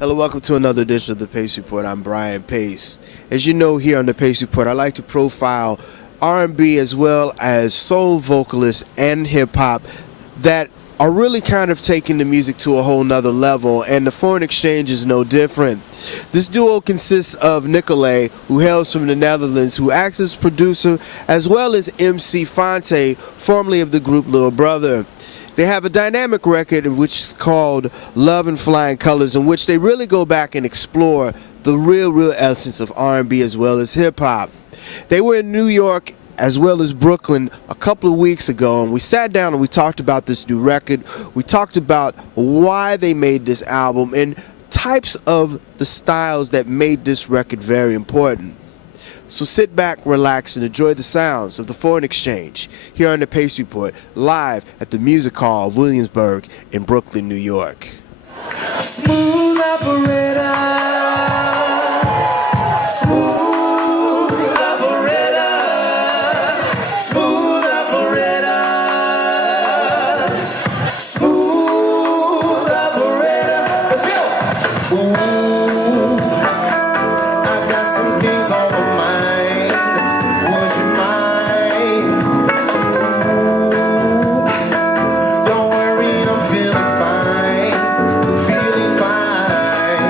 Hello, welcome to another edition of the Pace Report. I'm Brian Pace. As you know, here on the Pace Report, I like to profile R&B as well as soul vocalists and hip-hop that are really kind of taking the music to a whole nother level, and the Foreign Exchange is no different. This duo consists of a.k.a, who hails from the Netherlands, who acts as producer, as well as MC Fonte, formerly of the group Little Brother. They have a dynamic record which is called Love and Flying Colors, in which they really go back and explore the real essence of R&B as well as hip-hop. They were in New York as well as Brooklyn a couple of weeks ago, and we sat down and we talked about this new record. We talked about why they made this album and types of the styles that made this record very important. So sit back, relax, and enjoy the sounds of the Foreign Exchange here on the Pace Report, live at the Music Hall of Williamsburg in Brooklyn, New York. Smooth operator, smooth operator, smooth operator, smooth operator. Let's go. Ooh, I got some things on my mind. Would you mind? Ooh, don't worry, I'm feeling fine. Feeling fine.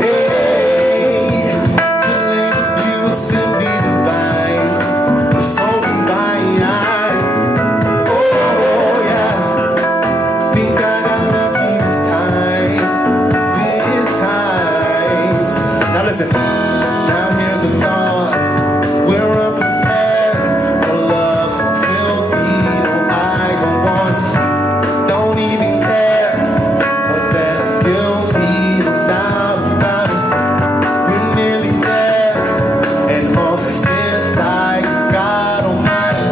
Hey, to live with you is simply divine. So divine. Oh, yeah. Think I got lucky this time. This time. Now listen. Now here's a thought. We're unprepared for love so filthy. No, I don't want. Don't even care. But that's guilty. No doubt about it. We're nearly there. And on the inside, God almighty,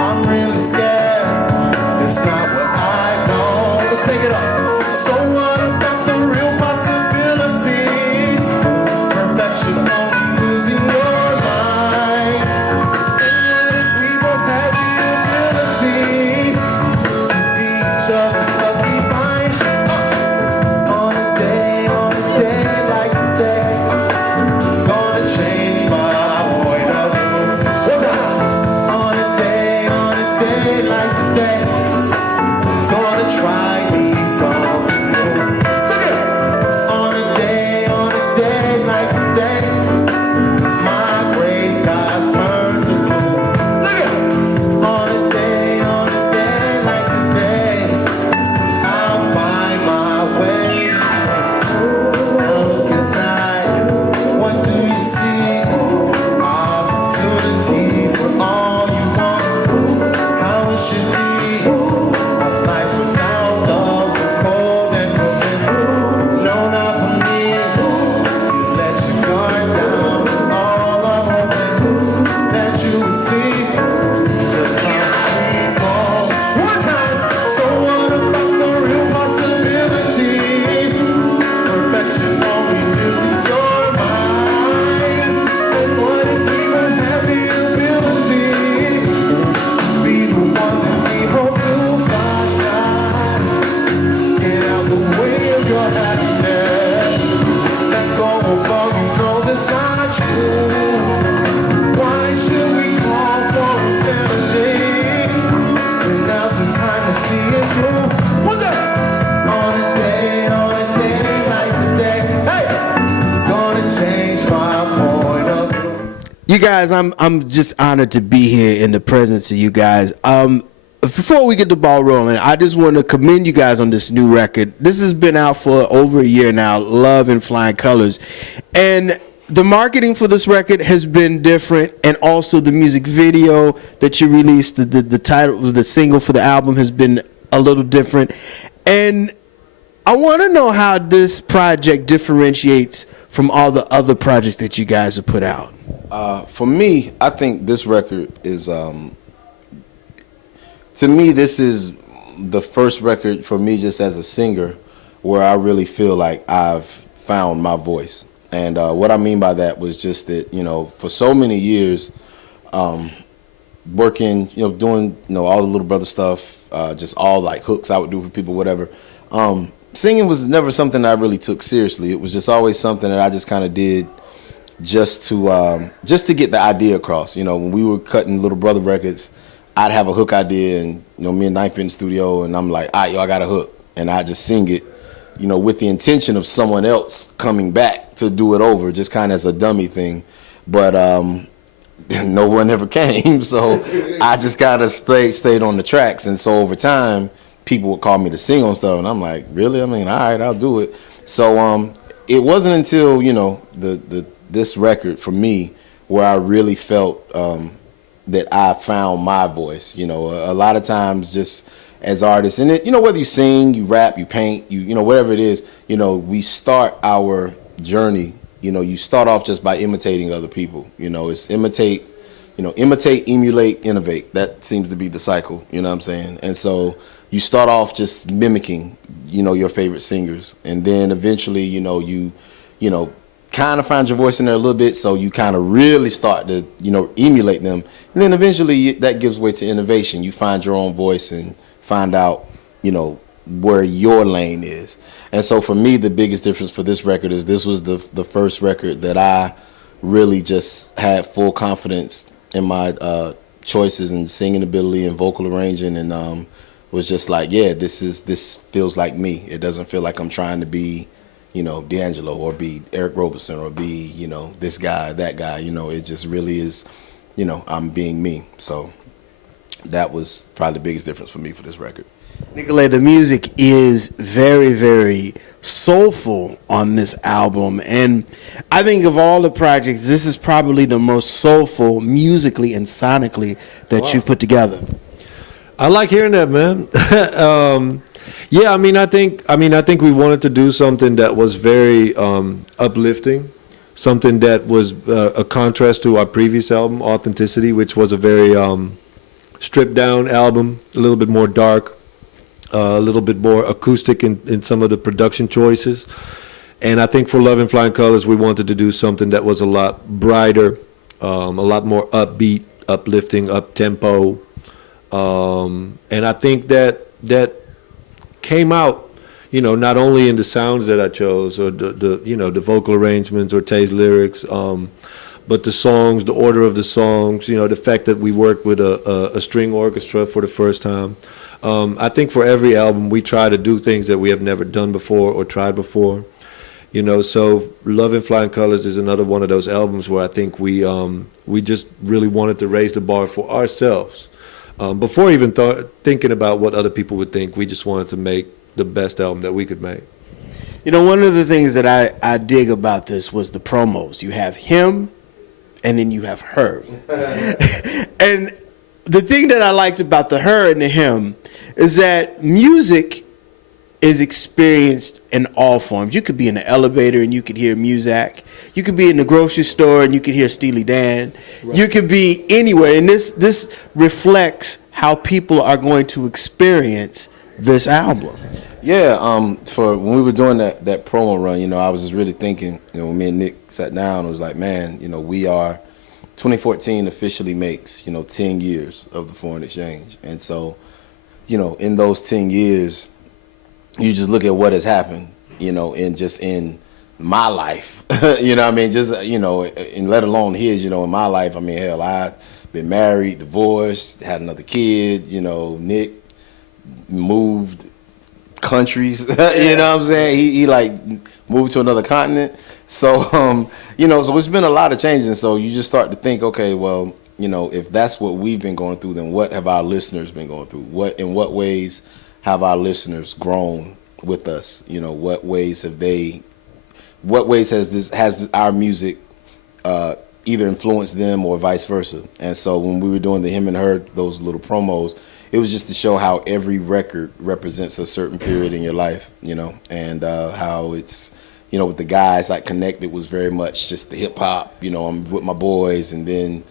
I'm really scared. It's not what I know. Let's take it up. So what about the real possibilities? Perfection only losing your mind. And what if we both had the ability to be each other's lucky find? On a day like today, gonna change my point of view. One time. On a day like today, gonna try me something new. Look at it. On a day like today, my gray skies turn to blue. Look at it. On a day like today, I'll find my way. Now look inside. What do you see? Opportunity for all you want. How it should be. A life without love, so cold and broken. No, not for me. You let your guard down. All I'm hoping that you will see. Just like people. One time. So what about the real possibility? Perfection only lives in your mind. And what if we were have the ability to be the one that we hope to find out? Get out the way of your happiness. Let go of all you know that's not true. Why should we call for a better day? And now's the time to see it through. What's up? On a day like today, hey, gonna change my point of view. You guys, I'm just honored to be here in the presence of you guys. Before we get the ball rolling, I just want to commend you guys on this new record. This has been out for over a year now, Love and Flying Colors. And the marketing for this record has been different, and also the music video that you released, the title, the single for the album has been a little different. And I want to know how this project differentiates from all the other projects that you guys have put out. For me, I think this record is, to me, this is the first record for me just as a singer where I really feel like I've found my voice. And what I mean by that was just that, you know, for so many years, working, you know, doing, you know, all the Little Brother stuff, just all like hooks I would do for people, whatever. singing was never something I really took seriously. It was just always something that I just kind of did just to get the idea across. You know, when we were cutting Little Brother records, I'd have a hook idea, and you know, me and Knife in the studio, and I'm like, all right, yo, I got a hook, and I just sing it, you know, with the intention of someone else coming back to do it over, just kind of as a dummy thing. But no one ever came, so I just kind of stayed on the tracks, and so over time, people would call me to sing on stuff, and I'm like, really? I mean, all right, I'll do it. So it wasn't until, you know, this record for me where I really felt that I found my voice. You know, a lot of times just as artists, and it, you know, whether you sing, you rap, you paint, you know, whatever it is, you know, we start our journey, you know, you start off just by imitating other people. You know, it's imitate, emulate, innovate. That seems to be the cycle, you know what I'm saying? And so you start off just mimicking, you know, your favorite singers, and then eventually, you know, kind of find your voice in there a little bit, so you kind of really start to, you know, emulate them, and then eventually that gives way to innovation. You find your own voice and find out, you know, where your lane is. And so for me, the biggest difference for this record is this was the first record that I really just had full confidence in my choices and singing ability and vocal arranging, and was just like, yeah, this feels like me. It doesn't feel like I'm trying to be, you know, D'Angelo or be Eric Roberson or be, you know, this guy, that guy. You know, it just really is, you know, I'm being me. So that was probably the biggest difference for me for this record. Nicolay, the music is very, very soulful on this album, and I think of all the projects, this is probably the most soulful musically and sonically that you've put together. I like hearing that, man. Yeah, I think we wanted to do something that was very uplifting, something that was a contrast to our previous album, Authenticity, which was a very stripped down album, a little bit more dark, a little bit more acoustic in some of the production choices. And I think for Love in Flying Colors, we wanted to do something that was a lot brighter, a lot more upbeat, uplifting, up tempo. And I think that came out, you know, not only in the sounds that I chose or the vocal arrangements or Tay's lyrics, but the songs, the order of the songs, you know, the fact that we worked with a string orchestra for the first time. I think for every album we try to do things that we have never done before or tried before, you know. So Love in Flying Colors is another one of those albums where I think we just really wanted to raise the bar for ourselves. Before even thinking about what other people would think, we just wanted to make the best album that we could make. You know, one of the things that I dig about this was the promos. You have him, and then you have her. And the thing that I liked about the her and the him is that music is experienced in all forms. You could be in the elevator and you could hear Muzak. You could be in the grocery store and you could hear Steely Dan. Right. You could be anywhere, and this reflects how people are going to experience this album. Yeah, for when we were doing that promo run, you know, I was just really thinking, you know, when me and Nick sat down, it was like, man, you know, 2014 officially makes, you know, 10 years of the foreign exchange. And so, you know, in those 10 years, you just look at what has happened, you know, in my life, you know what I mean? Just, you know, and let alone his, you know, in my life, I mean, hell, I've been married, divorced, had another kid, you know, Nick moved countries, you know what I'm saying? He like moved to another continent. So, you know, so it's been a lot of changes. And so you just start to think, okay, well, you know, if that's what we've been going through, then what have our listeners been going through? In what ways have our listeners grown with us? You know, what ways has our music either influenced them or vice versa? And so when we were doing the him and her, those little promos, it was just to show how every record represents a certain period in your life, you know, and how it's, you know, with the guys, like Connected was very much just the hip hop, you know, I'm with my boys, and then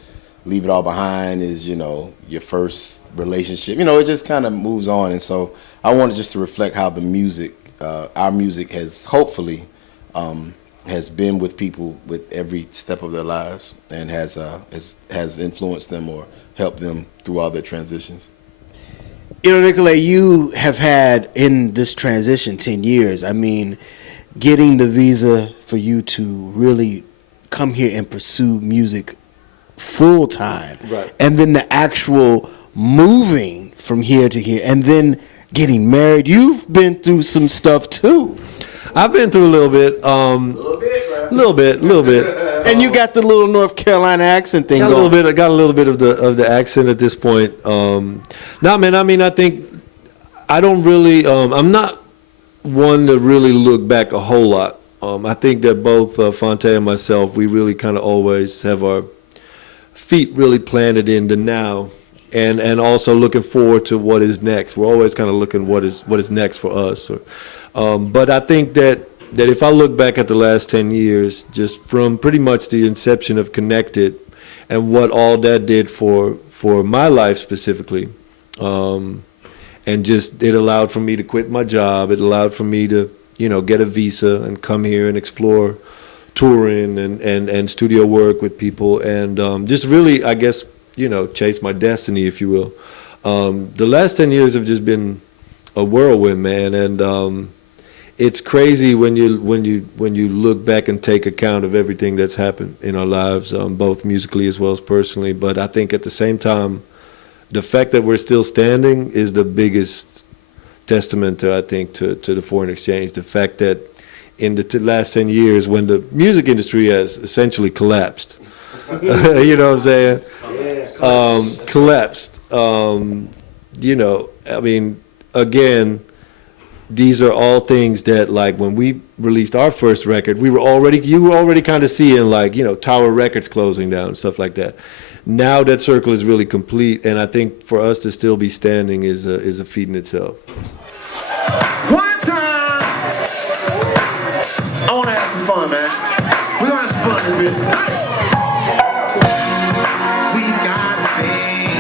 Leave It All Behind is, you know, your first relationship. You know, it just kind of moves on. And so I wanted just to reflect how the music, our music has hopefully has been with people with every step of their lives, and has influenced them or helped them through all their transitions. You know, Nicolay, you have had in this transition 10 years. I mean, getting the visa for you to really come here and pursue music full time, Right. and then the actual moving from here to here, and then getting married. You've been through some stuff too. I've been through a little bit. Little bit. And you got the little North Carolina accent thing Got a going. little bit. I got a little bit of the accent at this point. No, man. I mean, I think I don't really. I'm not one to really look back a whole lot. I think that both Fonte and myself, we really kind of always have our feet really planted in the now, and also looking forward to what is next. We're always kind of looking what is next for us. But I think that if I look back at the last 10 years, just from pretty much the inception of Connected and what all that did for my life specifically, and just it allowed for me to quit my job. It allowed for me to, get a visa and come here and explore touring and studio work with people and just really, I guess, chase my destiny, if you will. The last 10 years have just been a whirlwind, man, and it's crazy when you look back and take account of everything that's happened in our lives, both musically as well as personally. But I think at the same time, the fact that we're still standing is the biggest testament to the foreign exchange. The fact that in the last 10 years, when the music industry has essentially collapsed, you know what I'm saying? Collapsed. I mean, again, these are all things that, like, when we released our first record, you were already kind of seeing, like, Tower Records closing down and stuff like that. Now that circle is really complete, and I think for us to still be standing is a feat in itself. One time, I want to have some fun, man. We're going to have some fun in a bit. We got a thing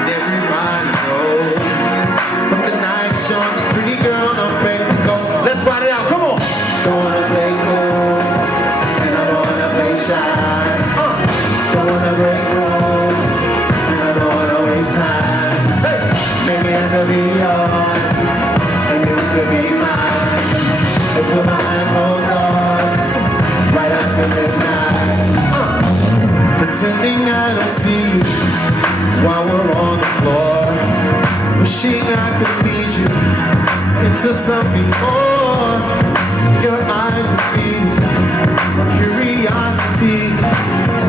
that everybody knows. From the night show, the pretty girl, I'm ready to go. Let's ride it out, come on. Don't want to play cool, and I don't want to play shy. Don't want to break rules, and I don't want to waste time. Hey, maybe I could be yours. To be mine, and put my clothes on right after midnight. Pretending I don't see you while we're on the floor. Wishing I could lead you into something more. Your eyes are feeding my curiosity.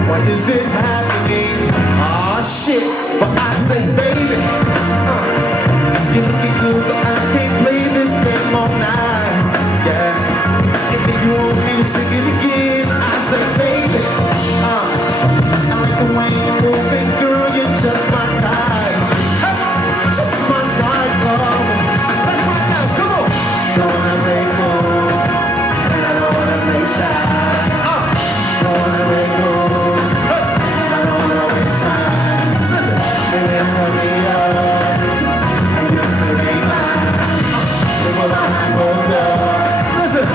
Why is this happening? Aw, shit. But I say, baby, you're looking good, but I can't play this game all night. Yeah. If you want me to sing it again, I say, baby, I like the way you're moving, girl, you're just my type. Just my type, love. Let's rock now, come on. Don't wanna play cool, and I don't wanna play shy. Don't wanna play cool, I don't wanna waste time. Listen, baby, I'm coming up. Listen,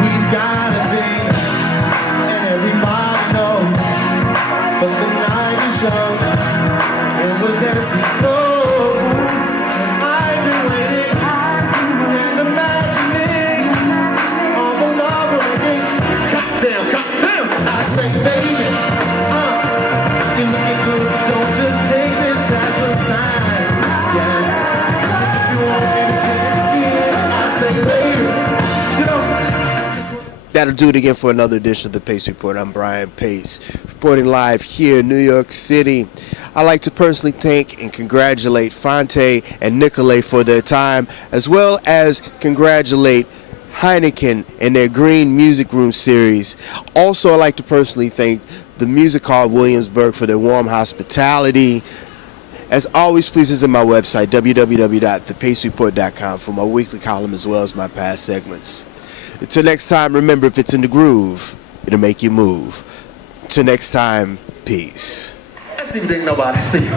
we've got a thing, and everybody knows. But the night is young, and we're dancing slow. And I've been waiting and imagining all the love we're making. Cocktail. I say, baby, you're looking good. Don't just take this as a sign. That'll do it again for another edition of the Pace Report. I'm Brian Pace, reporting live here in New York City. I'd like to personally thank and congratulate Fonte and Nicolay for their time, as well as congratulate Heineken and their Green Music Room series. Also, I'd like to personally thank the Music Hall of Williamsburg for their warm hospitality. As always, please visit my website, www.thepacereport.com, for my weekly column as well as my past segments. Until next time, remember, if it's in the groove, it'll make you move. Till next time, peace. Let's see if nobody see you.